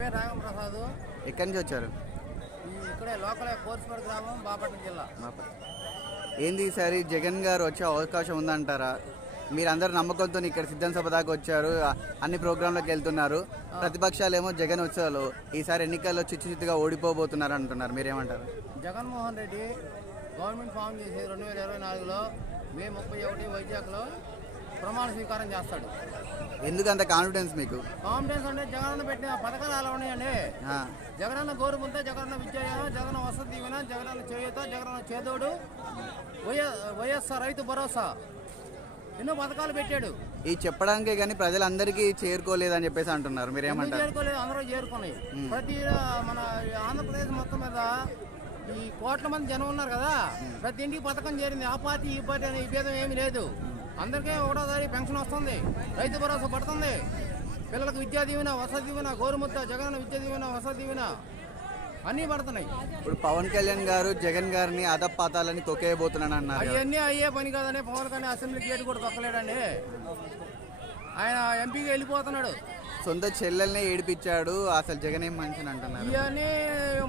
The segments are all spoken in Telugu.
రాగం ప్రసాద్. ఎక్కడి నుంచి వచ్చారు? ఇక్కడే లోకల్ కోర్సుపేట గ్రామం, బాపట్ల జిల్లా. ఏంది ఈసారి జగన్ గారు వచ్చే అవకాశం ఉందంటారా? మీరందరూ నమ్మకంతో ఇక్కడ సిద్ధం సభ దాకా వచ్చారు, అన్ని ప్రోగ్రాంలకు వెళ్తున్నారు. ప్రతిపక్షాలేమో జగన్ వచ్చారు ఈసారి ఎన్నికల్లో చిచ్చుచిత్తుగా ఓడిపోబోతున్నారు అంటున్నారు. మీరేమంటారు? జగన్మోహన్ రెడ్డి గవర్నమెంట్ ఫామ్ చేసి 2024లో మే 31 వైజాగ్లో ప్రమాణ స్వీకారం చేస్తాడు. ఎందుకు అంత కాన్ఫిడెన్స్ మీకు? కాన్ఫిడెన్స్ అంటే జగనన్న పెట్టిన పథకాలు ఎలా ఉన్నాయండి. జగనన్న గోరుముద్ద, జగనన్న విద్యాయన, జగన్ వసతి దీవెన, జగనన్న చేయూత, జగనన్న చేదోడు, వైఎస్ఆర్ రైతు భరోసా, ఎన్నో పథకాలు పెట్టాడు. ఈ చెప్పడానికే కానీ ప్రజలందరికీ చేరుకోలేదని చెప్పేసి అంటున్నారు. మీరేమంటారు? చేరుకోలేదు, అందరూ చేరుకున్నాయి. ప్రతి మన ఆంధ్రప్రదేశ్ మొత్తం మీద ఈ కోట్ల మంది జనం ఉన్నారు కదా, ప్రతి ఇంటికి పథకం చేరింది. ఆ పార్టీ ఈ పార్టీ అనే భేదం ఏమీ లేదు. అందరికీ 1వ తారీఖు పెన్షన్ వస్తుంది, రైతు భరోసా పడుతుంది, పిల్లలకు విద్యా దీవెన, వసతి దీవెన, గోరుముద్ద, జగనన్న విద్యా దీవెన, వసతి దీవెన అన్నీ పడుతున్నాయి. ఇప్పుడు పవన్ కళ్యాణ్ గారు జగన్ గారిని అదపాతాలని తొక్కేయబోతున్నాడు అన్నారు. అవన్నీ అయ్యే పని కాదని పవన్ కళ్యాణ్ అసెంబ్లీ గేట్ కూడా తొక్కలేడండి. ఆయన ఎంపీగా వెళ్ళిపోతున్నాడు. సొంత చెల్లెల్ని ఏడిపించాడు. అసలు జగన్ ఏం మనిషిని అంటున్నారు. ఇవన్నీ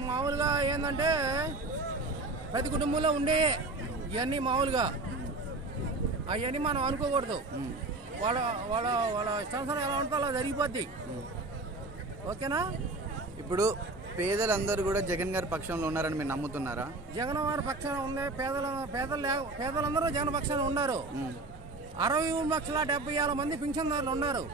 మామూలుగా ఏంటంటే ప్రతి కుటుంబంలో ఉండే ఇవన్నీ మామూలుగా అవన్నీ మనం అనుకోకూడదు. వాళ్ళ వాళ్ళ వాళ్ళ ఇష్టానుసారం ఎలా ఉంటుందో అలా జరిగిపోద్ది. ఓకేనా? ఇప్పుడు పేదలందరూ కూడా జగన్ గారి పక్షంలో ఉన్నారని మీరు నమ్ముతున్నారా? జగన్ వారి పక్షాన ఉంది. పేదలందరూ జగన్ పక్షాన ఉన్నారు. 63,70,000 మంది పింఛన్దారులు ఉన్నారు.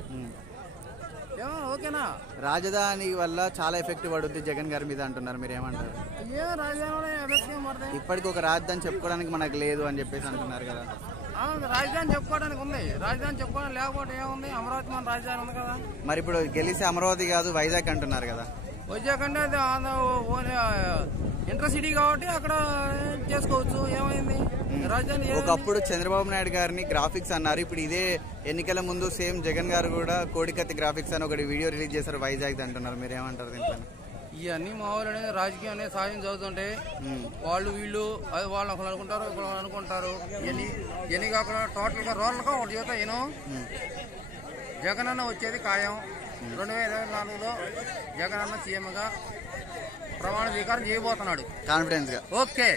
ఓకేనా? రాజధాని వల్ల చాలా ఎఫెక్ట్ పడుద్ది జగన్ గారి మీద అంటున్నారు. మీరు ఏమంటారు? ఏ రాజధాని ఎఫెక్ట్ పడుతుంది? ఇప్పటికి ఒక రాజధాని చెప్పుకోవడానికి మనకు లేదు అని చెప్పేసి అంటున్నారు కదా. రాజధాని చెప్పుకోవడానికి ఉంది. రాజధాని చెప్పుకోవడానికి లేకపోతే ఏముంది? అమరావతి మన రాజధాని ఉంది కదా. మరి ఇప్పుడు గెలిస్తే అమరావతి కాదు వైజాగ్ అంటున్నారు కదా. వైజాగ్ అంటే ఇంటర్సిటీ కాబట్టి అక్కడ చేసుకోవచ్చు. ఏమైంది? రాజధాని ఒకప్పుడు చంద్రబాబు నాయుడు గారిని గ్రాఫిక్స్ అన్నారు. ఇప్పుడు ఇదే ఎన్నికల ముందు సేమ్ జగన్ గారు కూడా కోడికత్తి గ్రాఫిక్స్ అని ఒకటి వీడియో రిలీజ్ చేశారు వైజాగ్ అంటున్నారు. మీరు ఏమంటారు దీంట్లో? ఇవన్నీ మామూలు అనేది రాజకీయం అనేది సాయం చదువుతుంటే వాళ్ళు వీళ్ళు అది వాళ్ళు ఒకరు అనుకుంటారు, ఒకరు అనుకుంటారు. ఎన్ని కాకుండా టోటల్ గా రోడ్లుగా ఒక జీవితం ఏను జగనన్న వచ్చేది ఖాయం. 2024లో జగనన్న సీఎం గా ప్రమాణ స్వీకారం చేయబోతున్నాడు. కాన్ఫిడెన్స్ గా. ఓకే.